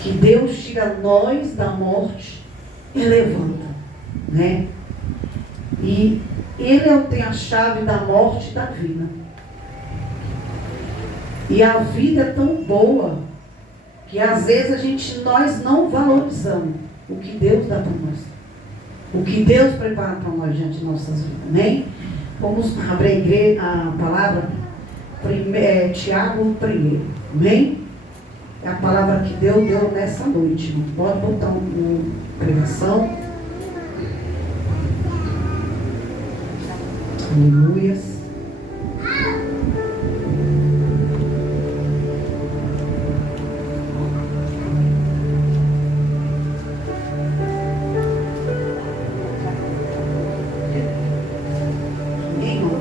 que Deus tira nós da morte e levanta, né? E Ele tem a chave da morte e da vida. E a vida é tão boa que às vezes nós não valorizamos o que Deus dá para nós, o que Deus prepara para nós diante de nossas vidas, né? Vamos abrir a palavra, Tiago 1, amém? É a palavra que Deus deu nessa noite. Pode botar uma pregação. Aleluias.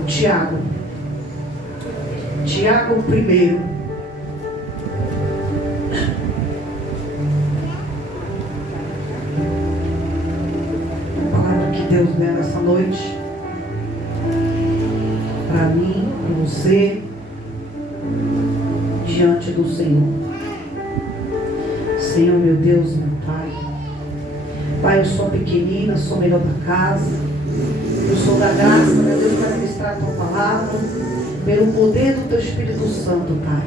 Tiago 1. A palavra que Deus deu nessa noite para mim, para você, diante do Senhor. Senhor, meu Deus, meu Pai. Pai, eu sou pequenina, sou melhor da casa. Eu sou da graça, meu Deus, para ministrar a tua palavra, pelo poder do teu Espírito Santo, Pai.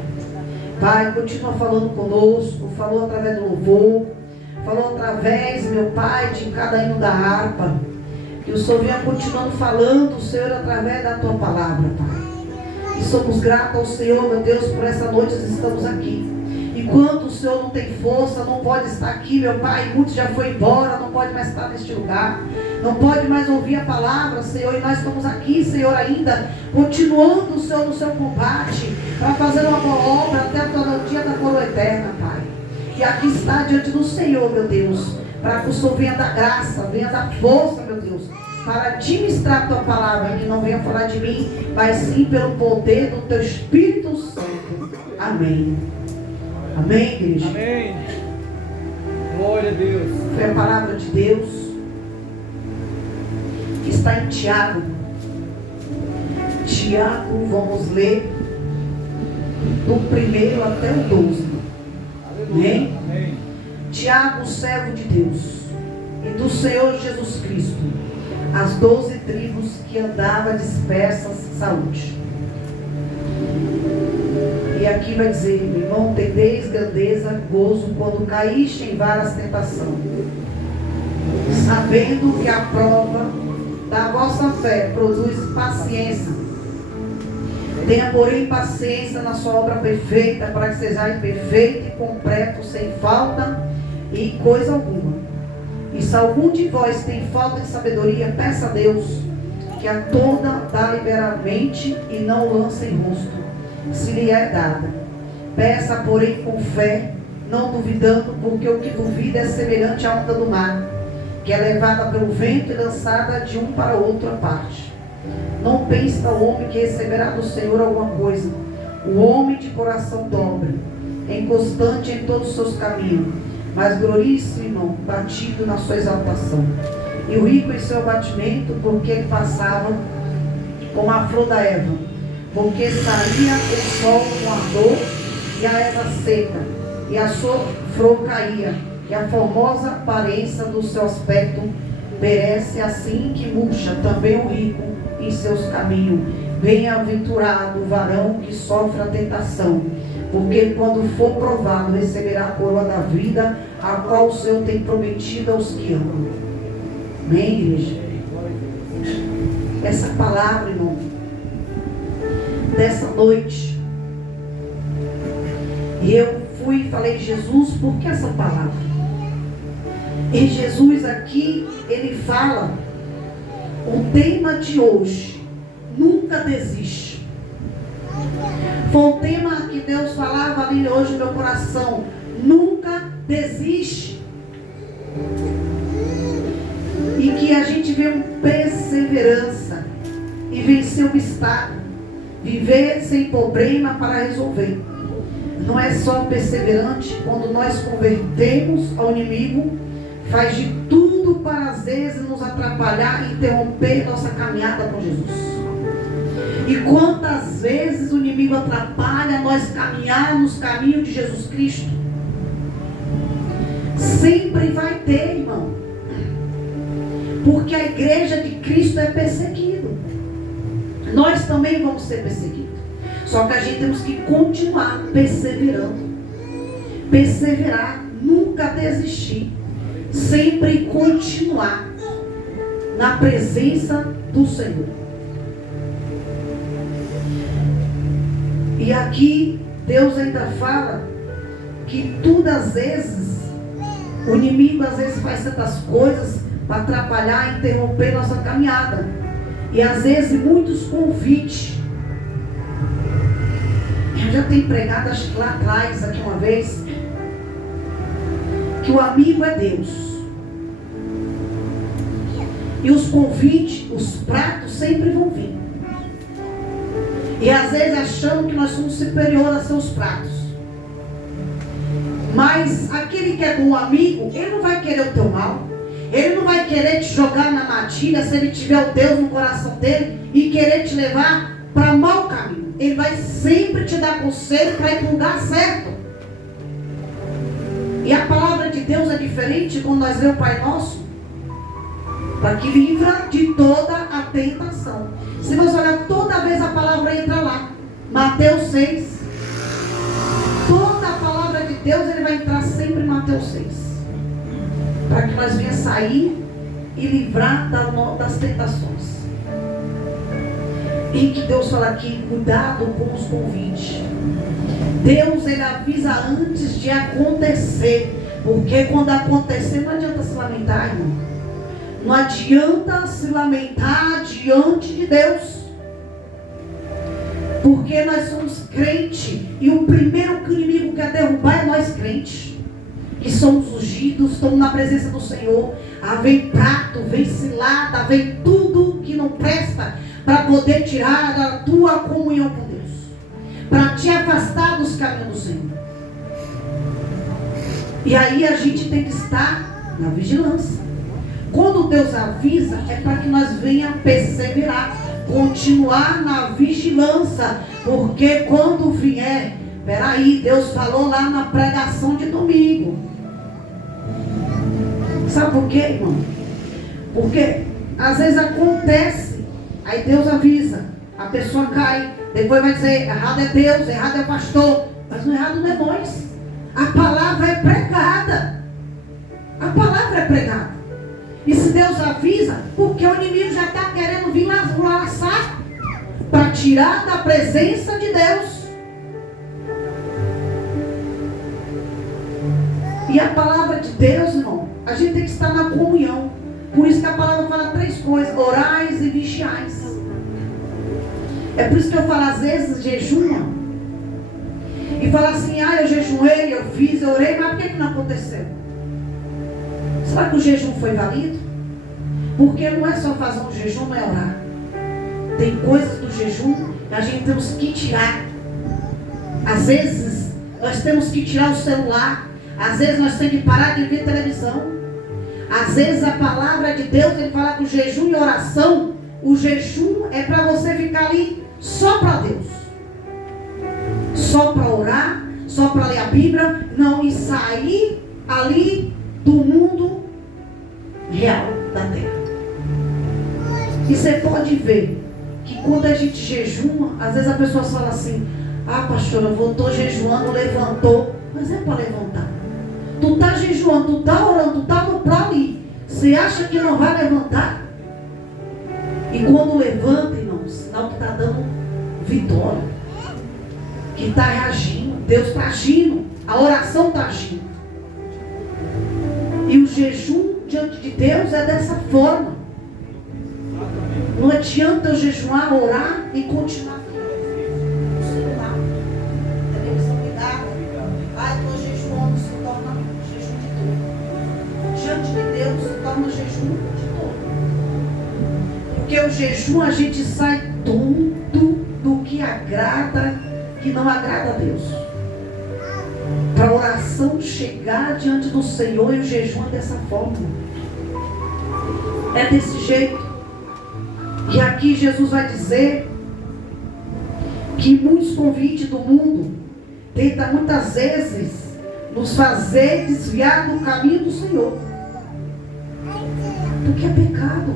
Pai, continua falando conosco, falou através do louvor, falou através, meu Pai, de cada hino da harpa. Que o Senhor venha continuando falando, Senhor, através da tua palavra, Pai. E somos gratos ao Senhor, meu Deus, por essa noite nós estamos aqui. Enquanto o Senhor não tem força, não pode estar aqui, meu Pai, muitos já foi embora, não pode mais estar neste lugar, não pode mais ouvir a palavra, Senhor, e nós estamos aqui, Senhor, ainda, continuando, Senhor, no seu combate, para fazer uma boa obra até o dia da coroa eterna, Pai. E aqui está diante do Senhor, meu Deus, para que o Senhor venha dar graça, venha dar força, meu Deus, para administrar a tua palavra, que não venha falar de mim, mas sim pelo poder do teu Espírito Santo. Amém. Amém, igreja? Amém. Glória a Deus. Foi a palavra de Deus que está em Tiago. Tiago, vamos ler do 1 até o 12. Amém? Amém. Tiago, servo de Deus e do Senhor Jesus Cristo, as 12 tribos que andavam dispersas, saúde. E aqui vai dizer, meu irmão, tendeis grandeza, gozo, quando caíste em várias tentações, sabendo que a prova da vossa fé produz paciência. Tenha, porém, paciência na sua obra perfeita, para que sejais perfeito e completo, sem falta e coisa alguma. E se algum de vós tem falta de sabedoria, peça a Deus, que a toda dá liberalmente e não lança em rosto, se lhe é dada. Peça, porém, com fé, não duvidando, porque o que duvida é semelhante à onda do mar, que é levada pelo vento e lançada de um para outra parte. Não pense o homem que receberá do Senhor alguma coisa. O homem de coração dobre, inconstante em todos os seus caminhos, mas glorie-se, irmão, batido na sua exaltação. E o rico em seu abatimento, porque ele passava como a flor da erva, porque saía o sol com ardor e a erva seca, e a sua flor caía, e a formosa aparência do seu aspecto perece, assim que murcha também o rico em seus caminhos. Bem-aventurado o varão que sofre a tentação, porque quando for provado receberá a coroa da vida, a qual o Senhor tem prometido aos que amam. Amém, igreja? Essa palavra, irmão, dessa noite, e eu fui e falei, Jesus, por que essa palavra? E Jesus aqui, ele fala, o tema de hoje, nunca desiste. Foi um tema que Deus falava ali hoje no meu coração, nunca desiste. E que a gente vê uma perseverança e vencer o obstáculo, viver sem problema para resolver. Não é só perseverante quando nós convertemos ao inimigo, faz de tudo para às vezes nos atrapalhar e interromper nossa caminhada com Jesus. E quantas vezes o inimigo atrapalha nós caminhar nos caminhos de Jesus Cristo? Sempre vai ter, irmão. Porque a igreja de Cristo é perseguida. Nós também vamos ser perseguidos. Só que a gente temos que continuar perseverando. Perseverar, nunca desistir. Sempre continuar na presença do Senhor. E aqui Deus ainda fala que tudo às vezes, o inimigo às vezes faz certas coisas para atrapalhar, interromper nossa caminhada. E às vezes muitos convites. Eu já tenho pregado, acho que lá atrás, aqui uma vez, que o amigo é Deus. E os convites, os pratos sempre vão vir. E às vezes achamos que nós somos superiores a seus pratos. Mas aquele que é bom amigo, ele não vai querer o teu mal. Ele não vai querer te jogar na matilha se ele tiver o Deus no coração dele e querer te levar para mau caminho. Ele vai sempre te dar conselho para ir para o lugar certo. E a palavra de Deus é diferente quando nós lemos o Pai Nosso. Para que livra de toda a tentação. Se você olhar, toda vez a palavra entra lá. Mateus 6. Toda a palavra de Deus, ele vai entrar sempre em Mateus 6. Para que nós venhamos sair e livrar das tentações. E que Deus fala aqui, cuidado com os convites. Deus, ele avisa antes de acontecer. Porque quando acontecer, não adianta se lamentar, irmão. Não adianta se lamentar diante de Deus. Porque nós somos crentes. E o primeiro que o inimigo quer derrubar é nós crentes. Que somos ungidos, estamos na presença do Senhor. Vem prato, vem cilada, vem tudo que não presta para poder tirar a tua comunhão com Deus. Para te afastar dos caminhos do Senhor. E aí a gente tem que estar na vigilância. Quando Deus avisa, é para que nós venhamos perseverar, continuar na vigilância, porque quando vier, peraí, Deus falou lá na pregação de domingo. Sabe por quê, irmão? Porque às vezes acontece, aí Deus avisa, a pessoa cai, depois vai dizer, errado é Deus, errado é pastor, mas o errado não é nós. A palavra é pregada. A palavra é pregada. E se Deus avisa, porque o inimigo já está querendo vir laçar para tirar da presença de Deus. E a palavra de Deus, irmão, a gente tem que estar na comunhão. Por isso que a palavra fala 3 coisas: orais e vigiais. É por isso que eu falo, às vezes, jejuma. E fala assim, eu jejuei, eu fiz, eu orei, mas por que não aconteceu? Será que o jejum foi válido? Porque não é só fazer um jejum, não é orar. Tem coisas do jejum que a gente temos que tirar. Às vezes, nós temos que tirar o celular. Às vezes, nós temos que parar de ver televisão. Às vezes, a palavra de Deus, ele fala que o jejum e oração, o jejum é para você ficar ali só para Deus. Só para orar, só para ler a Bíblia. Não, e sair ali do mundo real da terra. E você pode ver que quando a gente jejuma, às vezes a pessoa fala assim, pastor, eu estou jejuando, levantou. Mas é para levantar. Tu está jejuando, tu está orando, tu está no pró ali. Você acha que não vai levantar? E quando levanta, irmão, sinal que está dando vitória. Que está reagindo. Deus está agindo. A oração está agindo. E o jejum diante de Deus é dessa forma. Não adianta eu jejuar, orar e continuar no celular. Televisão ligada. Eu estou jejuando, se torna jejum de dor. Diante de Deus se torna jejum de dor. Porque o jejum a gente sai tudo do que agrada, que não agrada a Deus. Para a oração chegar diante do Senhor, e o jejum é dessa forma. É desse jeito. E aqui Jesus vai dizer que muitos convites do mundo tentam muitas vezes nos fazer desviar do caminho do Senhor. Porque é pecado.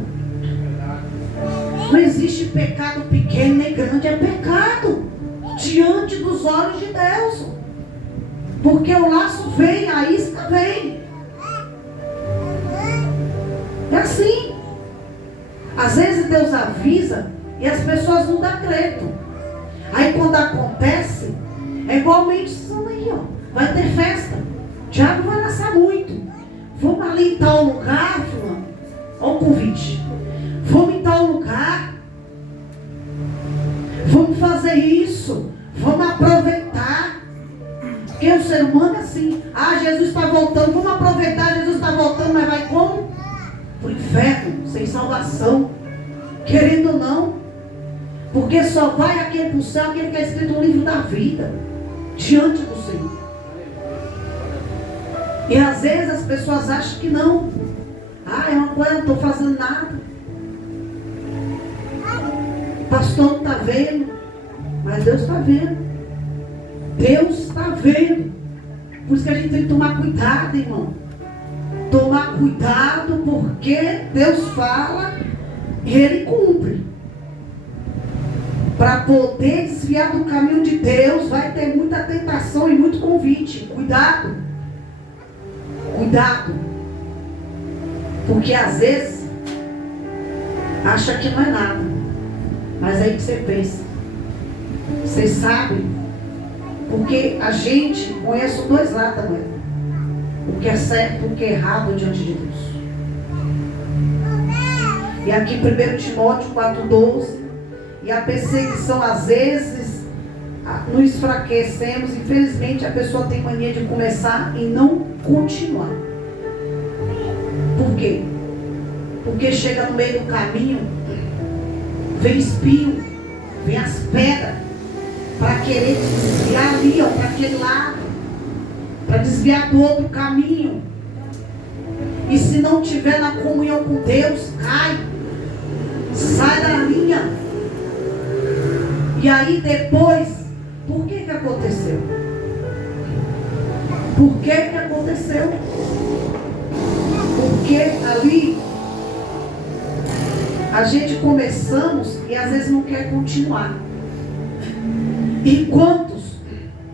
Não existe pecado pequeno nem grande, é pecado diante dos olhos de Deus. Porque o laço vem, a isca vem. É assim. Às vezes Deus avisa e as pessoas não dão crédito. Aí quando acontece, é igualmente isso aí, ó. Vai ter festa. O diabo vai lançar muito. Vamos ali em tal lugar, fulano. Olha o convite. Vamos em tal lugar. Vamos fazer isso. Vamos aproveitar. Porque o ser humano é assim. Ah, Jesus está voltando. Vamos aproveitar. Jesus está voltando, mas vai como? Para o inferno, sem salvação. Querendo ou não. Porque só vai aquele para o céu, aquele que é escrito no livro da vida. Diante do Senhor. E às vezes as pessoas acham que não. Ah, é uma coisa, não estou fazendo nada. O pastor não está vendo. Mas Deus está vendo. Deus está vendo. Por isso que a gente tem que tomar cuidado, irmão. Tomar cuidado, porque Deus fala e Ele cumpre. Para poder desviar do caminho de Deus, vai ter muita tentação e muito convite. Cuidado. Cuidado. Porque às vezes acha que não é nada. Mas é aí que você pensa. Você sabe. Porque a gente conhece os dois lados da moeda. O que é certo e o que é errado diante de Deus. E aqui 1 Timóteo 4,12. E a perseguição, às vezes, nos enfraquecemos. Infelizmente, a pessoa tem mania de começar e não continuar. Por quê? Porque chega no meio do caminho, vem espinho, vem as pedras, para querer desviar ali, ó, para aquele lado, para desviar do outro caminho. E se não tiver na comunhão com Deus, cai, sai da linha. E aí depois, por que aconteceu? Por que aconteceu? Porque ali a gente começamos e às vezes não quer continuar. E quantos?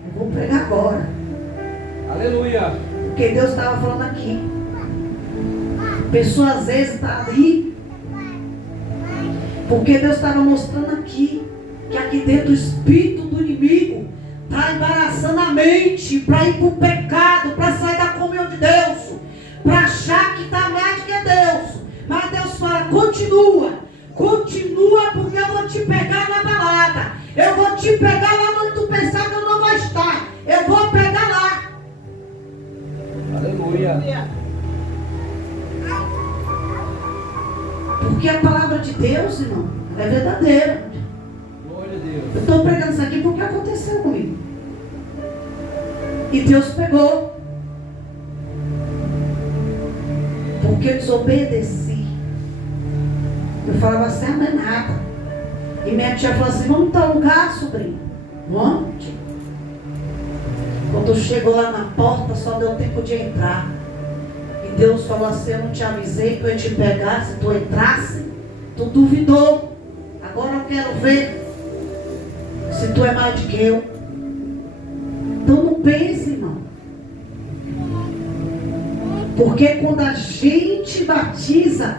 Eu vou pregar agora. Aleluia. Porque Deus estava falando aqui. A pessoa às vezes está ali. Porque Deus estava mostrando aqui. Que aqui dentro o espírito do inimigo está embaraçando a mente para ir para o pecado, para sair da comunhão de Deus, para achar que está mais que Deus. Mas Deus fala, continua, continua, porque eu vou te pegar na balada, eu vou te pegar lá onde tu pensar que eu não vou estar, eu vou pegar lá. Aleluia. Porque a palavra de Deus, irmão, é verdadeira. Eu estou pregando isso aqui porque aconteceu comigo. E Deus pegou. Porque eu desobedeci. Eu falava assim, não é nada. E minha tia falou assim, vamos em tal lugar, sobrinho. Vamos. Quando chegou lá na porta, só deu tempo de entrar. E Deus falou assim, eu não te avisei que eu ia te pegar. Se tu entrasse, tu duvidou. Agora eu quero ver se tu é mais do que eu. Então não pense, irmão. Porque quando a gente batiza,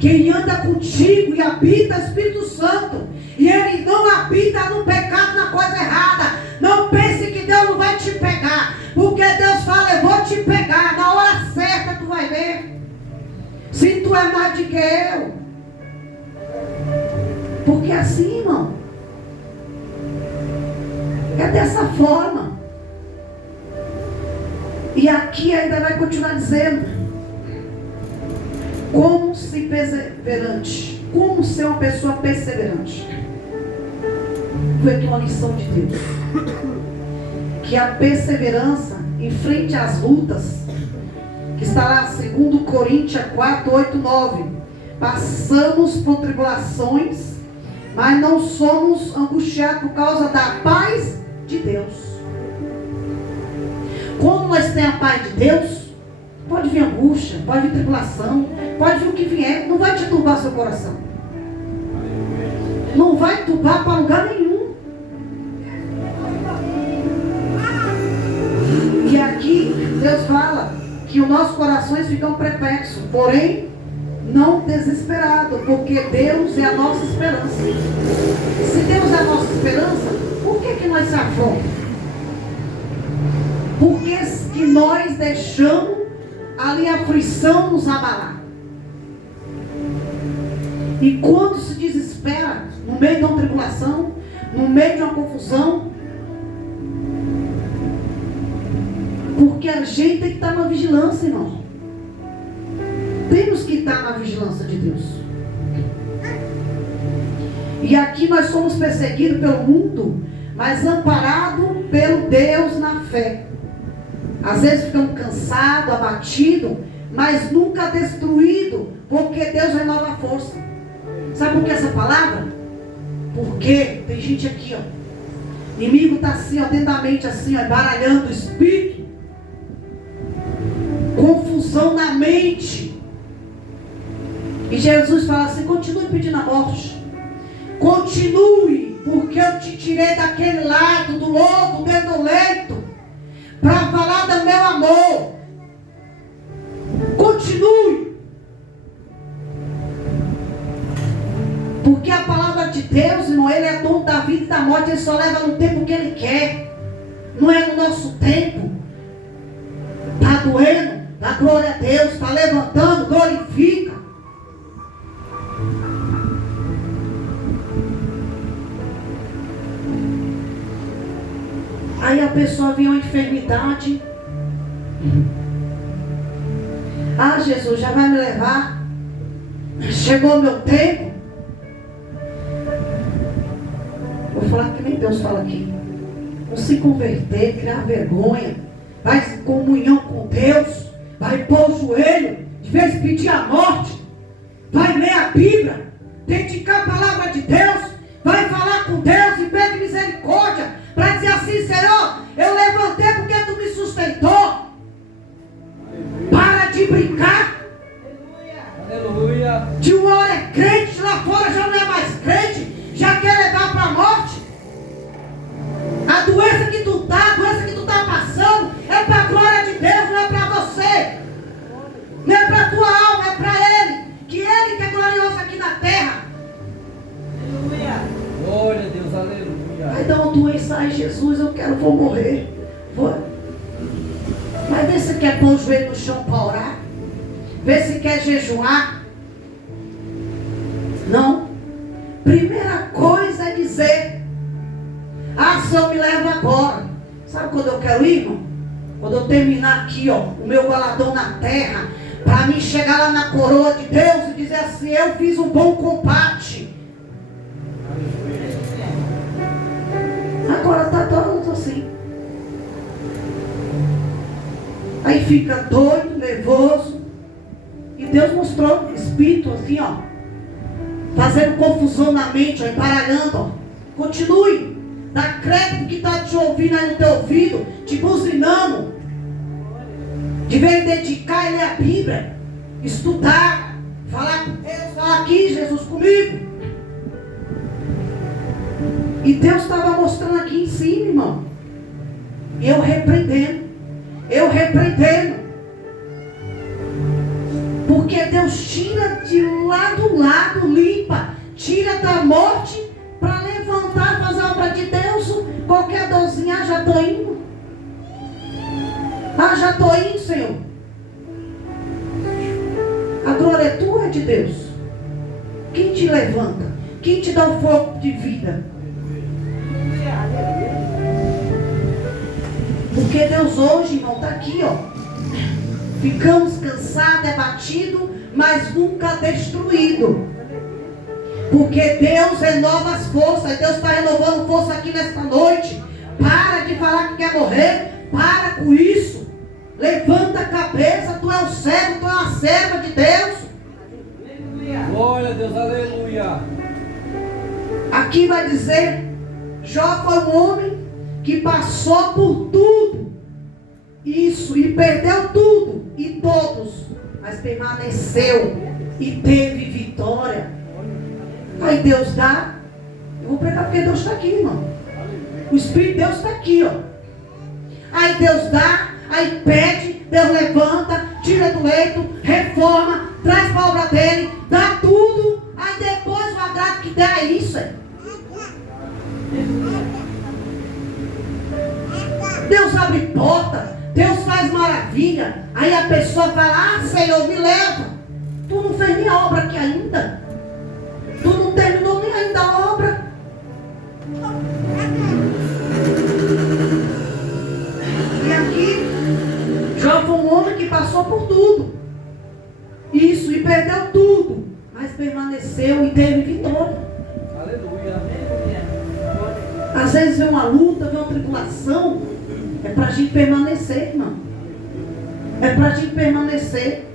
quem anda contigo e habita o Espírito Santo, e ele não habita no pecado, na coisa errada, não pense que Deus não vai te pegar. Porque Deus fala, eu vou te pegar. Na hora certa tu vai ver se tu é mais do que eu. Porque assim, irmão, é dessa forma. E aqui ainda vai continuar dizendo como ser perseverante, como ser uma pessoa perseverante. Foi aqui uma lição de Deus, que a perseverança em frente às lutas, que está lá 2 Coríntios 4, 8, 9. Passamos por tribulações, mas não somos angustiados por causa da paz de Deus. Quando nós temos a paz de Deus, pode vir angústia, pode vir tribulação, pode vir o que vier, não vai te turbar seu coração. Não vai turbar para lugar nenhum. E aqui Deus fala que os nossos corações ficam perplexos, porém não desesperados, porque Deus é a nossa esperança. Se Deus é a nossa esperança, por que nós se afrontamos? Por que nós deixamos ali a aflição nos abalar? E quando se desespera, no meio de uma tribulação, no meio de uma confusão, porque a gente tem que estar na vigilância, irmão. Temos que estar na vigilância de Deus. E aqui nós somos perseguidos pelo mundo, mas amparados pelo Deus na fé. Às vezes ficamos cansados, abatidos, mas nunca destruídos, porque Deus renova a força. Sabe por que essa palavra? Porque tem gente aqui, ó. O inimigo está assim, ó, dentro da mente, assim, ó, baralhando o espírito. Confusão na mente. E Jesus fala assim: continue pedindo a morte. Continue, porque eu te tirei daquele lado, do lodo, dentro do leito, para falar do meu amor. Continue. Porque a palavra de Deus, irmão, Ele é dono da vida e da morte. Ele só leva no tempo que Ele quer. Não é no nosso tempo. Está doendo? Dá glória a Deus. Está levantando? Glorifica. Aí a pessoa viu uma enfermidade. Ah, Jesus, já vai me levar? Chegou o meu tempo. Vou falar que nem Deus fala aqui. Não se converter, criar vergonha. Vai em comunhão com Deus. Vai pôr o joelho. De vez em pedir a morte. Vai ler a Bíblia. Dedicar a palavra de Deus. Vai falar com Deus e pedir misericórdia. Para dizer assim: Senhor, eu levantei porque Tu me sustentou. Para de brincar. Aleluia. De uma hora é crente, lá fora já não é mais crente. Já quer levar para a morte. A doença que tu está, a doença que tu está passando, é para a glória de Deus, não é para você. Não é para a tua alma, é para Ele. Que Ele que é glorioso aqui na terra. Aleluia. Glória a Deus, aleluia. Vai dar uma doença, ai Jesus, vou morrer. Mas vê se quer pôr o joelho no chão para orar. Vê se quer jejuar. Não. Primeira coisa é dizer: ah, Senhor, me leva agora. Sabe quando eu quero ir, irmão? Quando eu terminar aqui, ó, o meu galardão na terra, para mim chegar lá na coroa de Deus e dizer assim: eu fiz um bom combate. Agora está todo assim. Aí fica doido, nervoso. E Deus mostrou espírito assim, ó, fazendo confusão na mente, ó, embaralhando, ó. Continue. Dá crédito que está te ouvindo aí no teu ouvido, te buzinando. Deveria dedicar e ler a Bíblia, estudar, falar com Deus, falar aqui, Jesus, comigo. E Deus estava mostrando aqui em cima, irmão. E eu repreendendo. Porque Deus tira de lá do lado, limpa, tira da morte para levantar, fazer a obra de Deus. Qualquer dorzinha, já estou indo. Já estou indo, Senhor. A glória é tua, é de Deus. Quem te levanta? Quem te dá o fogo de vida? Porque Deus hoje, irmão, está aqui, ó. Ficamos cansados, abatidos, mas nunca destruídos. Porque Deus renova as forças. Deus está renovando força aqui nesta noite. Para de falar que quer morrer. Para com isso. Levanta a cabeça. Tu é um servo, tu é uma serva de Deus. Glória a Deus, aleluia. Aqui vai dizer: Jó foi um homem que passou por tudo. E perdeu tudo e todos, mas permaneceu e teve vitória. Aí Deus dá. Eu vou pregar porque Deus está aqui, irmão. O Espírito de Deus está aqui, ó. Aí Deus dá, aí pede, Deus levanta, tira do leito, reforma, traz para a obra dele, dá tudo. Aí depois o agrado que dá é isso. Deus abre porta, Deus faz maravilha. Aí a pessoa fala: ah, Senhor, me leva. Tu não fez nem a obra aqui ainda. Tu não terminou nem ainda a obra. E aqui, Jó foi um homem que passou por tudo. Isso, e perdeu tudo. Mas permaneceu e teve vitória. Aleluia. Às vezes vem uma luta, vem uma tribulação. É para a gente permanecer, irmão. É para a gente permanecer.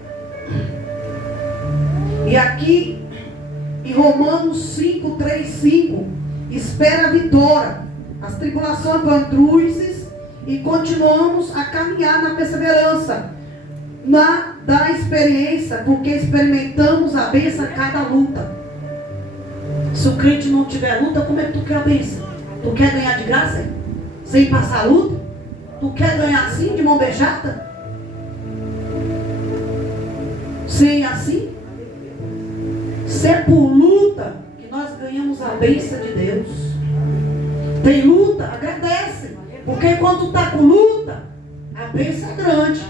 E aqui, em Romanos 5, 3, 5, espera a vitória. As tribulações vão cruzes e continuamos a caminhar na perseverança, da experiência, porque experimentamos a bênção a cada luta. Se o crente não tiver luta, como é que tu quer a bênção? Tu quer ganhar de graça? Sem passar luta? Tu quer ganhar assim, de mão beijada? Sem assim? Se é por luta que nós ganhamos a bênção de Deus. Tem luta? Agradece. Porque quando tu está com luta, a bênção é grande.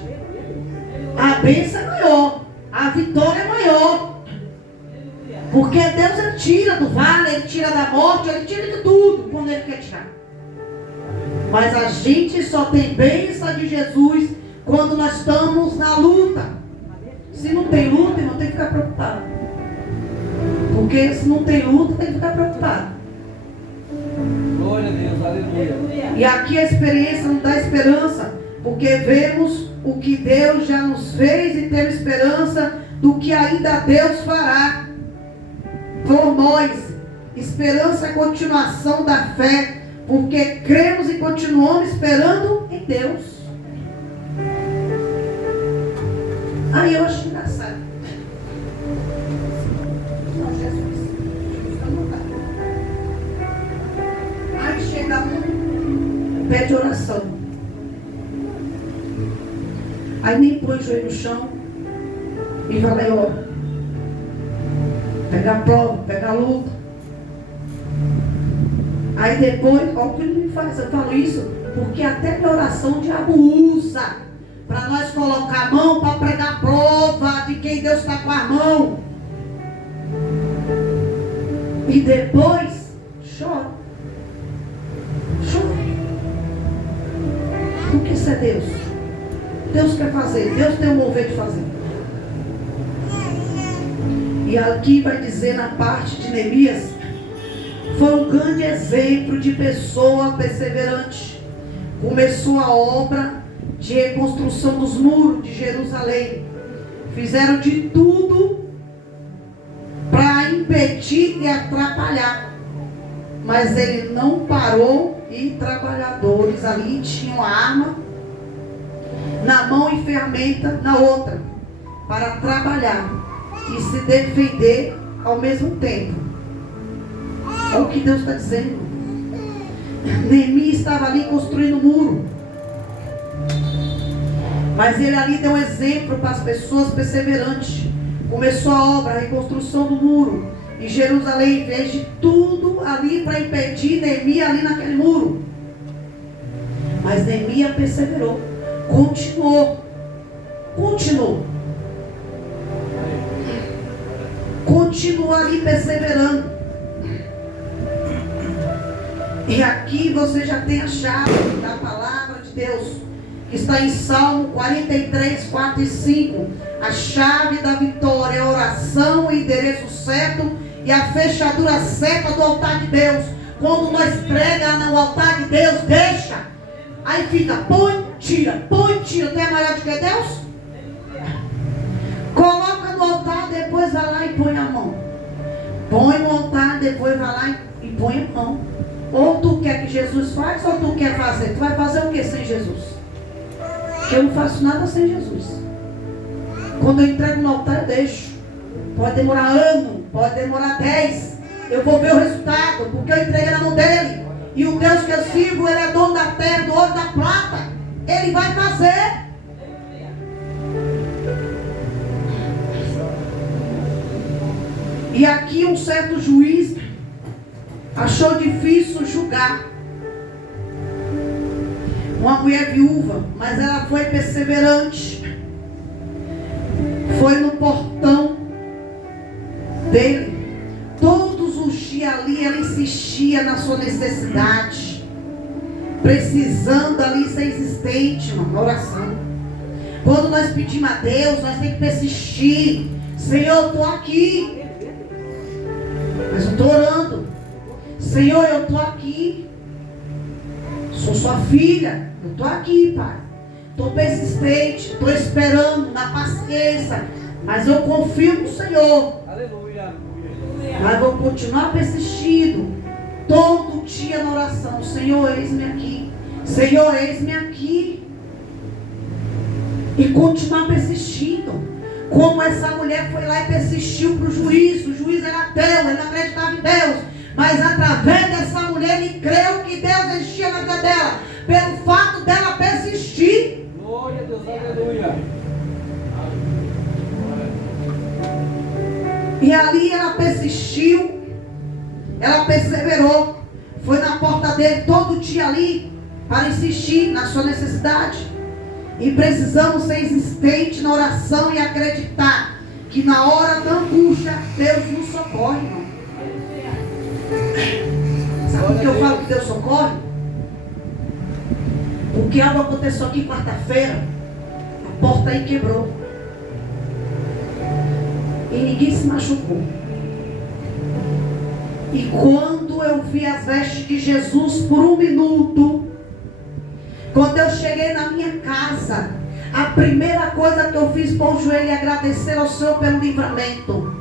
A bênção é maior. A vitória é maior. Porque Deus, Ele tira do vale, Ele tira da morte, Ele tira de tudo quando Ele quer tirar. Mas a gente só tem bênção de Jesus quando nós estamos na luta. Se não tem luta, irmão, tem que ficar preocupado. Porque se não tem luta, tem que ficar preocupado. Glória a Deus, aleluia. E aqui a experiência nos dá esperança, porque vemos o que Deus já nos fez e temos esperança do que ainda Deus fará por nós. Esperança é a continuação da fé, porque cremos e continuamos esperando em Deus. Aí eu acho engraçado. Aí chega um, pede oração. Aí nem põe o joelho no chão e vai lá e ora. Pega a prova, pega a luta. Aí depois, olha o que ele me faz. Eu falo isso porque até na oração o diabo usa para nós colocar a mão para pregar a prova de quem Deus está com a mão. E depois chora. Chora. Porque isso é Deus. Deus quer fazer. Deus tem um mover de fazer. E aqui vai dizer na parte de Neemias, foi um grande exemplo de pessoa perseverante. Começou a obra de reconstrução dos muros de Jerusalém. Fizeram de tudo para impedir e atrapalhar. Mas ele não parou e trabalhadores ali tinham a arma na mão e ferramenta na outra para trabalhar e se defender ao mesmo tempo. Olha o que Deus está dizendo. Neemias estava ali construindo o muro, mas ele ali deu um exemplo para as pessoas perseverantes. Começou a obra, a reconstrução do muro em Jerusalém, fez de tudo ali para impedir Neemias ali naquele muro. Mas Neemias perseverou, continuou ali perseverando. E aqui você já tem a chave da palavra de Deus, que está em Salmo 43, 4 e 5. A chave da vitória é a oração, o endereço certo e a fechadura certa do altar de Deus. Quando nós pregamos no altar de Deus, deixa. Aí fica, põe, tira. Tu é maior do que Deus? Coloca no altar, depois vai lá e põe a mão. Põe no altar, depois vai lá e põe a mão. Ou tu quer que Jesus faça, ou tu quer fazer. Tu vai fazer o que sem Jesus? Que eu não faço nada sem Jesus. Quando eu entrego no altar, eu deixo. Pode demorar ano, pode demorar 10. Eu vou ver o resultado, porque eu entreguei na mão dele. E o Deus que eu sirvo, ele é dono da terra, do ouro, da prata. Ele vai fazer. E aqui um certo juiz achou difícil julgar uma mulher viúva, mas ela foi perseverante. Foi no portão dele. Todos os dias ali ela insistia na sua necessidade, precisando ali ser existente, na oração. Quando nós pedimos a Deus, nós temos que persistir. Senhor, eu estou aqui, mas eu estou orando. Senhor, eu estou aqui, sou sua filha, eu estou aqui, Pai. Estou persistente, estou esperando, na paciência, mas eu confio no Senhor. Aleluia. Mas vou continuar persistindo todo dia na oração. Senhor, eis-me aqui. Senhor, eis-me aqui. E continuar persistindo. Como essa mulher foi lá e persistiu para o juiz. O juiz era ateu, ele não acreditava em Deus. Mas através dessa mulher ele creu que Deus existia na vida dela. Pelo fato dela persistir. Glória a Deus, aleluia. E ali ela persistiu, ela perseverou, foi na porta dele todo dia ali, para insistir na sua necessidade. E precisamos ser insistentes na oração e acreditar que na hora da angústia, Deus nos socorre, irmão. Sabe por que eu falo que Deus socorre? Porque algo aconteceu aqui quarta-feira, a porta aí quebrou. E ninguém se machucou. E quando eu vi as vestes de Jesus por um minuto, quando eu cheguei na minha casa, a primeira coisa que eu fiz foi o joelho e agradecer ao Senhor pelo livramento.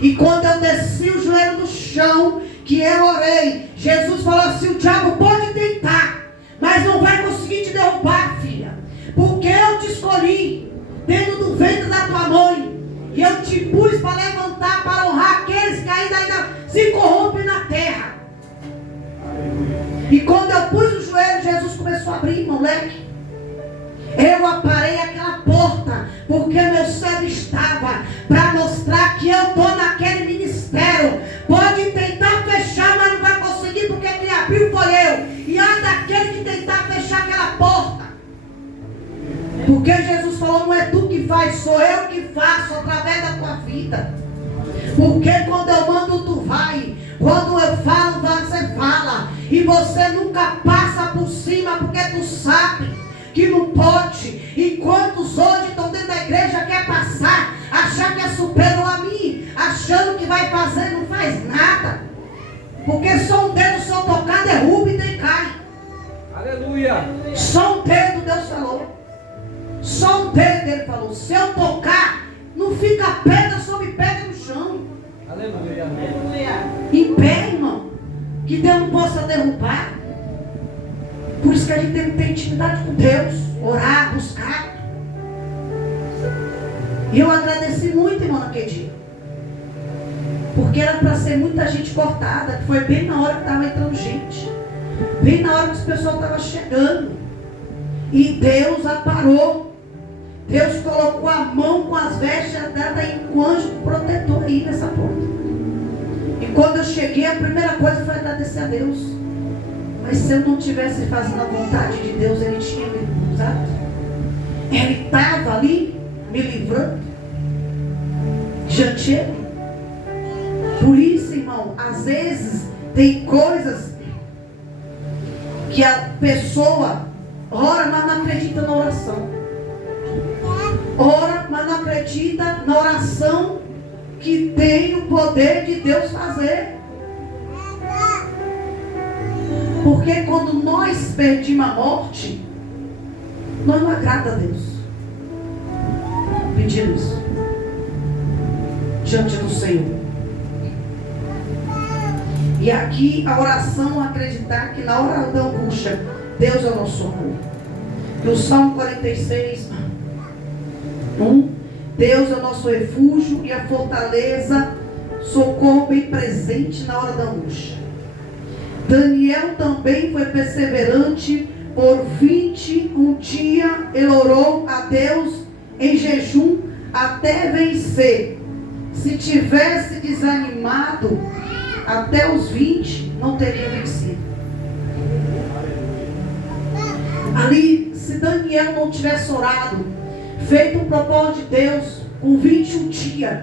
E quando eu desci o joelho no chão, que eu orei, Jesus falou assim: o diabo pode tentar, mas não vai conseguir te derrubar, filha, porque eu te escolhi dentro do ventre da tua mãe. E eu te pus para levantar, para honrar aqueles que ainda se corrompem na terra. E quando eu pus o joelho, Jesus começou a abrir, moleque. Eu aparei aquela porta, porque meu servo estava para mostrar que eu estou naquele ministério. Pode tentar fechar, mas não vai conseguir, porque quem abriu foi eu. E ai daquele que tentar fechar aquela porta. Porque Jesus falou: não é tu que faz, sou eu que faço através da tua vida. Porque quando eu mando, tu vai. Quando eu falo, você fala. E você nunca passa por cima, porque tu sabe que não pode. Enquanto os hoje estão dentro da igreja, quer passar, achar que é superior a mim, achando que vai fazer, não faz nada. Porque só um dedo, se eu tocar, derruba e decai. Aleluia. Só um dedo, Deus falou. Só um dedo, ele falou: se eu tocar, não fica pedra sobre pedra no chão. Aleluia. Em pé, irmão, que Deus não possa derrubar. Por isso que a gente tem que ter intimidade com Deus, orar, buscar. E eu agradeci muito, irmão, naquele dia, porque era para ser muita gente cortada, que foi bem na hora que estava entrando gente, bem na hora que os pessoal estavam chegando. E Deus a parou. Deus colocou a mão com as vestes dada em um anjo protetor aí nessa porta. E quando eu cheguei, a primeira coisa foi agradecer a Deus. Mas se eu não tivesse fazendo a vontade de Deus, Ele tinha me usado. Ele estava ali me livrando diante dele. Por isso, irmão, às vezes tem coisas que a pessoa ora, mas não acredita na oração. Ora, mas não acredita na oração que tem o poder de Deus fazer. Porque quando nós perdemos a morte, nós não agrada a Deus. Pedimos isso diante do Senhor. E aqui a oração, acreditar que na hora da angústia, Deus é o nosso socorro. Que o Salmo 46, 1. Deus é o nosso refúgio e a fortaleza, socorro bem presente na hora da angústia. Daniel também foi perseverante. Por 21 dias ele orou a Deus em jejum até vencer. Se tivesse desanimado até os 20, não teria vencido. Ali, se Daniel não tivesse orado, feito o propósito de Deus com 21 dias,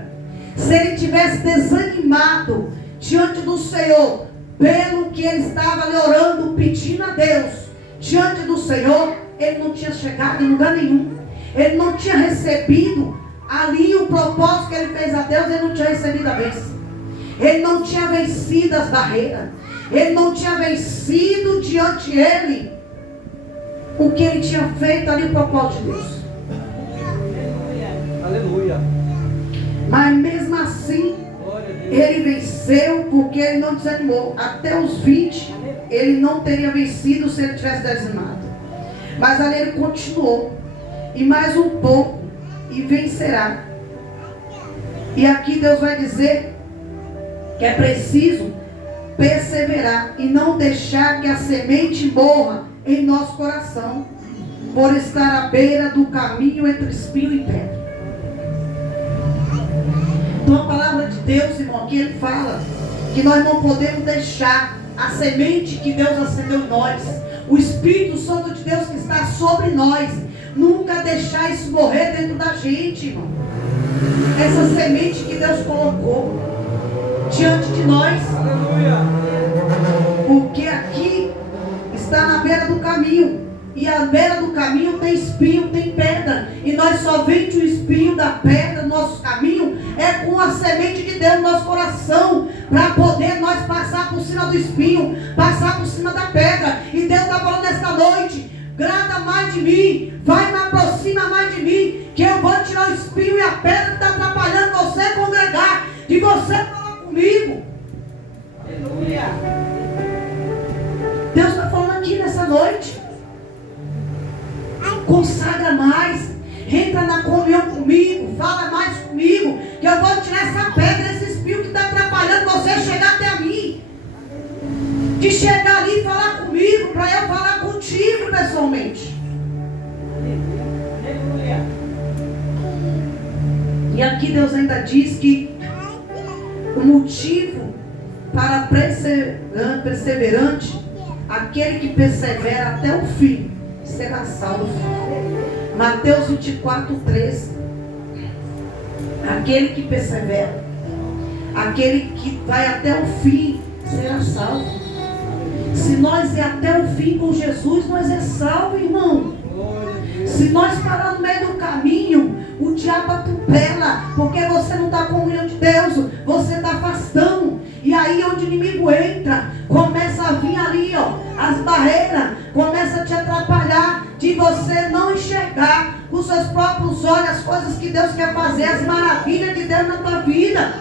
se ele tivesse desanimado diante do Senhor, pelo que ele estava ali orando, pedindo a Deus, diante do Senhor, ele não tinha chegado em lugar nenhum. Ele não tinha recebido ali o propósito que ele fez a Deus, ele não tinha recebido a bênção. Ele não tinha vencido as barreiras. Ele não tinha vencido diante dele o que ele tinha feito ali, o propósito de Deus. Aleluia. Mas mesmo assim, ele venceu porque ele não desanimou. Até os 20, ele não teria vencido se ele tivesse desanimado. Mas ali ele continuou. E mais um pouco, e vencerá. E aqui Deus vai dizer que é preciso perseverar e não deixar que a semente morra em nosso coração, por estar à beira do caminho entre espinho e pedra. Então a palavra de Deus, irmão, aqui ele fala que nós não podemos deixar a semente que Deus acendeu em nós, o Espírito Santo de Deus que está sobre nós, nunca deixar isso morrer dentro da gente, irmão. Essa semente que Deus colocou diante de nós. Aleluia. Porque aqui está na beira do caminho. E à beira do caminho tem espinho, tem pedra. E nós só vemos o espinho da pedra no nosso caminho é com a semente de Deus no nosso coração, para poder nós passar por cima do espinho, passar por cima da pedra. E Deus está falando nesta noite: grada mais de mim, vai me aproxima mais de mim, que eu vou tirar o espinho e a pedra que está atrapalhando você a congregar, de você falar comigo. Aleluia. Deus está falando aqui nessa noite. Consagra mais, entra na comunhão comigo, fala mais comigo, que eu vou tirar essa pedra, esse espinho que está atrapalhando você chegar até mim, de chegar ali e falar comigo, para eu falar contigo pessoalmente. Aleluia. E aqui Deus ainda diz que o motivo para perseverante, aquele que persevera até o fim, será salvo. Mateus 24, 13. Aquele que persevera, aquele que vai até o fim, será salvo. Se nós é até o fim com Jesus, nós é salvo, irmão. Se nós parar no meio do caminho, o diabo atropela, porque você não está com a comunhão de Deus, você está afastando. E aí onde o inimigo entra, começa a vir ali, ó, as barreiras, começa a te atrapalhar, de você não enxergar com seus próprios olhos as coisas que Deus quer fazer, as maravilhas de Deus na tua vida.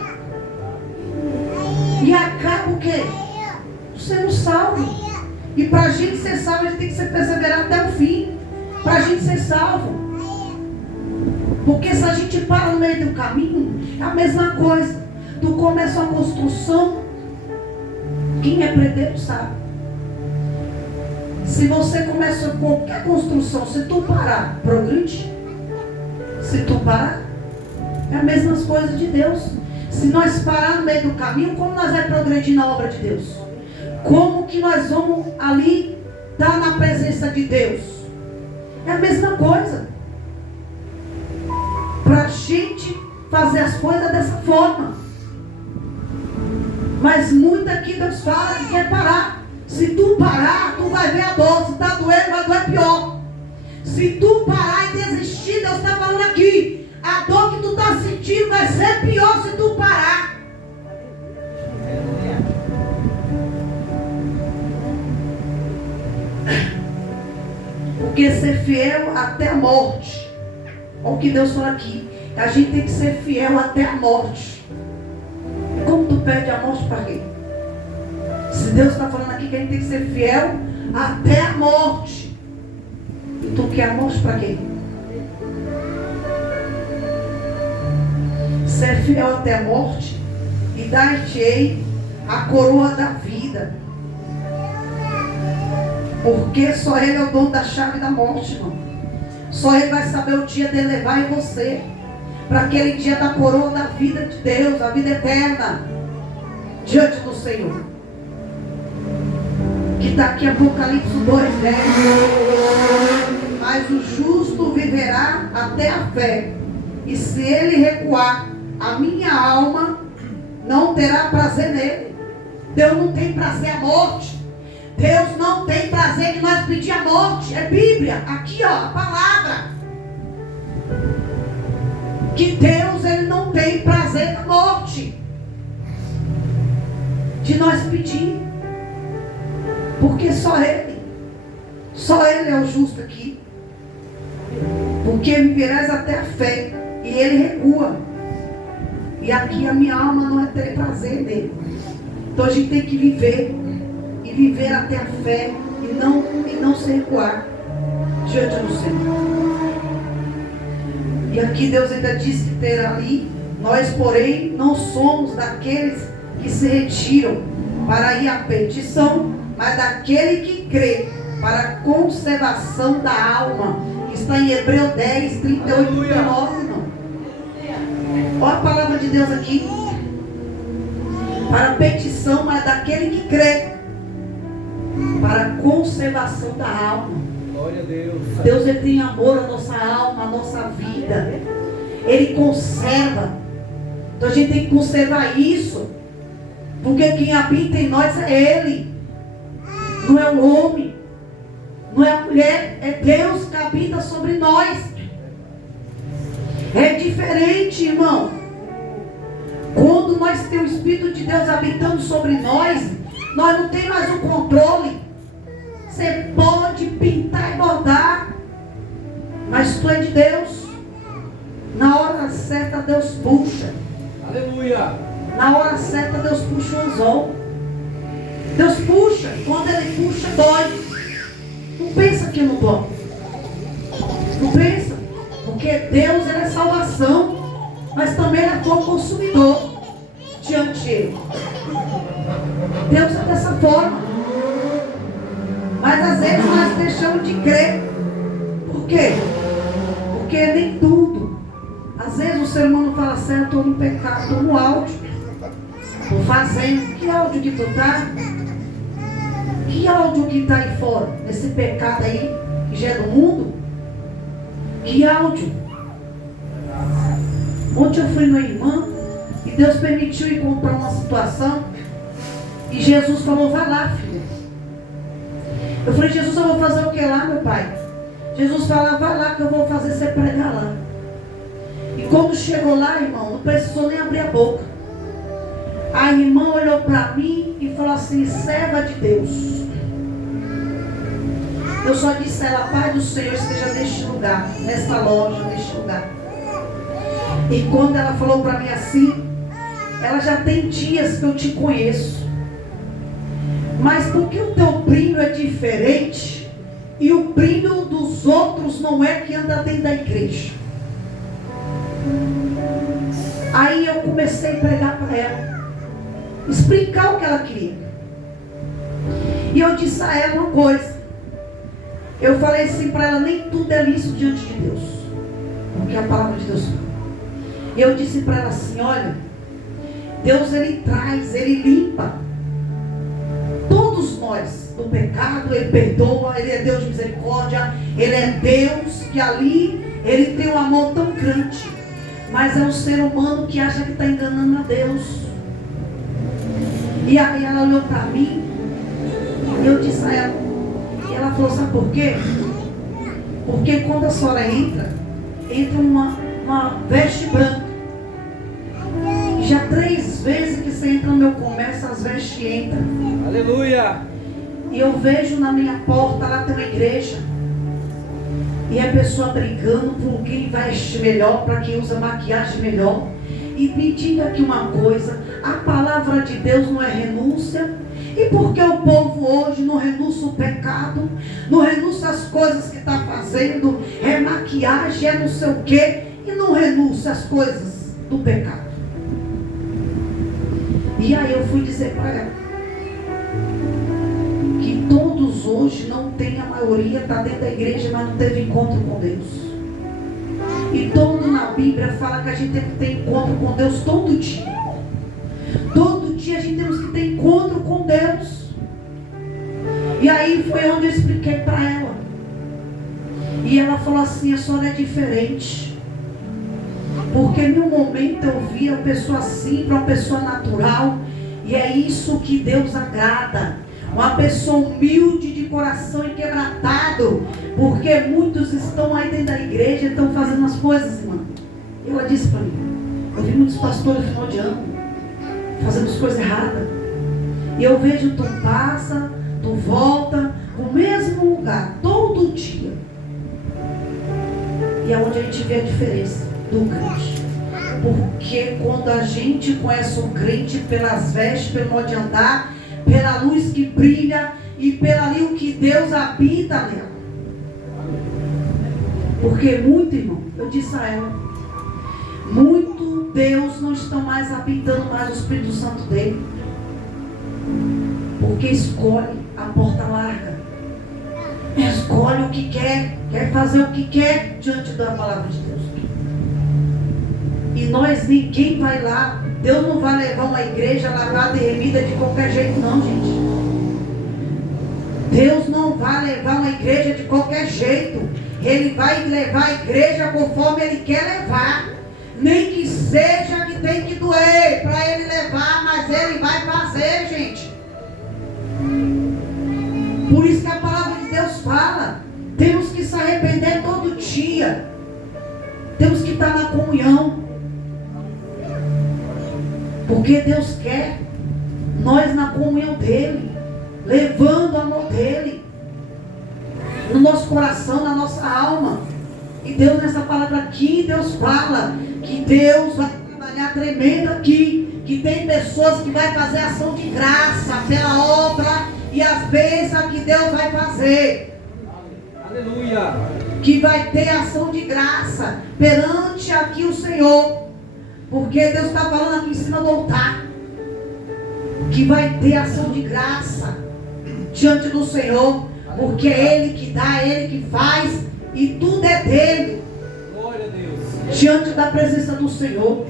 E acaba o quê? Sendo salvo. E para a gente ser salvo, a gente tem que ser perseverar até o fim, para a gente ser salvo. Porque se a gente para no meio do caminho, é a mesma coisa. Tu começa uma construção, quem é predeiro sabe. Se você começa qualquer construção, se tu parar, progride. Se tu parar, é a mesma coisa de Deus. Se nós parar no meio do caminho, como nós vamos progredir na obra de Deus? Como que nós vamos ali estar na presença de Deus? É a mesma coisa. Para a gente fazer as coisas dessa forma. Mas muito aqui Deus fala que quer parar. Se tu parar, tu vai ver a dor. Se está doendo, vai doer pior. Se tu parar e desistir, Deus está falando aqui, a dor que tu está sentindo vai ser pior se tu parar. Porque ser fiel até a morte. Olha o que Deus fala aqui. A gente tem que ser fiel até a morte. Como tu perde a morte para quê? Se Deus está falando aqui que a gente tem que ser fiel até a morte. E tu quer a morte para quê? Ser fiel até a morte e dar-te-ei a coroa da vida. Porque só Ele é o dono da chave da morte, irmão. Só Ele vai saber o dia de levar em você para aquele dia da coroa da vida de Deus, a vida eterna diante do Senhor. Que está aqui Apocalipse 2:10. Mas o justo viverá até a fé, e se ele recuar, a minha alma não terá prazer nele. Deus não tem prazer à morte. Deus não tem prazer de nós pedir a morte. É Bíblia, aqui ó, a palavra. Que Deus, Ele não tem prazer na morte. De nós pedir. Porque só Ele é o justo aqui. Porque viverás até a fé, e Ele recua. E aqui a minha alma não é ter prazer nele. Então a gente tem que viver. E viver até a fé. E não se recuar diante do Senhor. E aqui Deus ainda diz que terá ali. Nós, porém, não somos daqueles que se retiram para ir à perdição, mas daquele que crê para a conservação da alma. Está em Hebreus 10, 38 e 39, não. Olha a palavra de Deus aqui. Para a petição, mas daquele que crê para a conservação da alma. Glória a Deus. Deus, Ele tem amor à nossa alma, à nossa vida. Ele conserva. Então a gente tem que conservar isso. Porque quem habita em nós é Ele. Não é o homem. Não é a mulher. É Deus que habita sobre nós. É diferente, irmão. Quando nós temos o Espírito de Deus habitando sobre nós, nós não temos mais o controle. Você pode pintar e bordar, mas tu é de Deus. Na hora certa Deus puxa. Aleluia. Na hora certa Deus puxa o anzol. Deus puxa. Quando Ele puxa, dói. Não pensa que não dói. Não pensa. Porque Deus, Ele é salvação, mas também Ele é fogo consumidor diante dele. Deus é dessa forma. Mas às vezes nós deixamos de crer. Por quê? Porque nem tudo. Às vezes o ser humano fala assim: eu estou no pecado, estou no áudio, estou fazendo. Que áudio que tu está? Que áudio que está aí fora? Esse pecado aí, que já é do mundo? Que áudio? Ontem eu fui no irmão e Deus permitiu encontrar uma situação. E Jesus falou: vai lá, filho. Eu falei: Jesus, eu vou fazer o que lá, meu pai? Jesus falou: vai lá que eu vou fazer você pregar lá. E quando chegou lá, irmão, não precisou nem abrir a boca. A irmã olhou para mim e falou assim: serva de Deus. Eu só disse a ela: Pai do Senhor esteja neste lugar, nesta loja, neste lugar. E quando ela falou para mim assim, ela já tem dias que eu te conheço. Mas porque o teu brilho é diferente e o brilho dos outros não é que anda dentro da igreja. Aí eu comecei a pregar para ela, explicar o que ela queria. E eu disse a ela uma coisa. Eu falei assim para ela: nem tudo é lícito diante de Deus, porque a palavra de Deus fala. E eu disse para ela assim: olha, Deus, Ele traz, Ele limpa todos nós do pecado, Ele perdoa, Ele é Deus de misericórdia, Ele é Deus que ali, Ele tem um amor tão grande. Mas é um ser humano que acha que está enganando a Deus. E aí ela olhou para mim e eu disse a ela, e ela falou: sabe por quê? Porque quando a senhora entra uma veste branca. E já 3 vezes que você entra no meu comércio, as vestes entram. Aleluia. E eu vejo na minha porta, lá tem uma igreja. E a pessoa brigando por quem veste melhor, para quem usa maquiagem melhor. E me diga aqui uma coisa, a palavra de Deus não é renúncia? E por que o povo hoje não renuncia o pecado? Não renuncia as coisas que está fazendo? É maquiagem, é não sei o quê. E não renuncia as coisas do pecado. E aí eu fui dizer para ela que todos hoje não tem, a maioria está dentro da igreja, mas não teve encontro com Deus. E todo na Bíblia fala que a gente tem que ter encontro com Deus todo dia. Todo dia a gente temos que ter encontro com Deus. E aí foi onde eu expliquei para ela. E ela falou assim: a senhora é diferente. Porque em um momento eu via a pessoa simples, uma pessoa natural. E é isso que Deus agrada. Uma pessoa humilde de coração e quebrantado. Porque muitos estão aí dentro da igreja e estão fazendo as coisas, irmã. E ela disse para mim: eu vi muitos pastores no final de ano fazendo as coisas erradas. E eu vejo, tu passa, tu volta no mesmo lugar, todo dia. E é onde a gente vê a diferença do crente. Porque quando a gente conhece o crente pelas vestes, pelo modo de andar, pela luz que brilha e pela ali o que Deus habita nela. Porque muito, irmão, eu disse a ela, muito Deus não está mais habitando mais o Espírito Santo dele. Porque escolhe a porta larga. Escolhe o que quer fazer o que quer diante da palavra de Deus. E nós, ninguém vai lá. Deus não vai levar uma igreja lavada e remida de qualquer jeito, não, gente. Deus não vai levar uma igreja de qualquer jeito. Ele vai levar a igreja conforme Ele quer levar. Nem que seja que tem que doer para Ele levar, mas Ele vai fazer, gente. Por isso que a palavra de Deus fala, temos que se arrepender todo dia. Temos que estar na comunhão. Porque Deus quer nós na comunhão dEle, levando o amor dEle no nosso coração, na nossa alma. E Deus, nessa palavra aqui, Deus fala que Deus vai trabalhar tremendo aqui, que tem pessoas que vai fazer ação de graça pela obra e as bênçãos que Deus vai fazer. Aleluia. Que vai ter ação de graça perante aqui o Senhor. Porque Deus está falando aqui em cima do altar. Que vai ter ação de graça diante do Senhor. Porque é Ele que dá, é Ele que faz. E tudo é dele. Glória a Deus. Diante da presença do Senhor.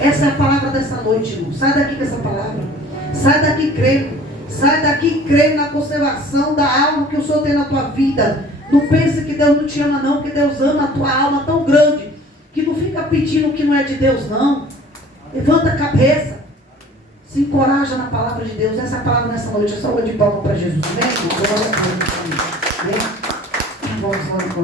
Essa é a palavra dessa noite, irmão. Sai daqui com essa palavra. Sai daqui crendo. Sai daqui crendo na conservação da alma que o Senhor tem na tua vida. Não pense que Deus não te ama não. Que Deus ama a tua alma tão grande que não fica pedindo o que não é de Deus, não. Levanta a cabeça. Se encoraja na palavra de Deus. Essa é a palavra nessa noite. É só uma de palma para Jesus. Amém? Glória a Deus. Amém. Vamos lá.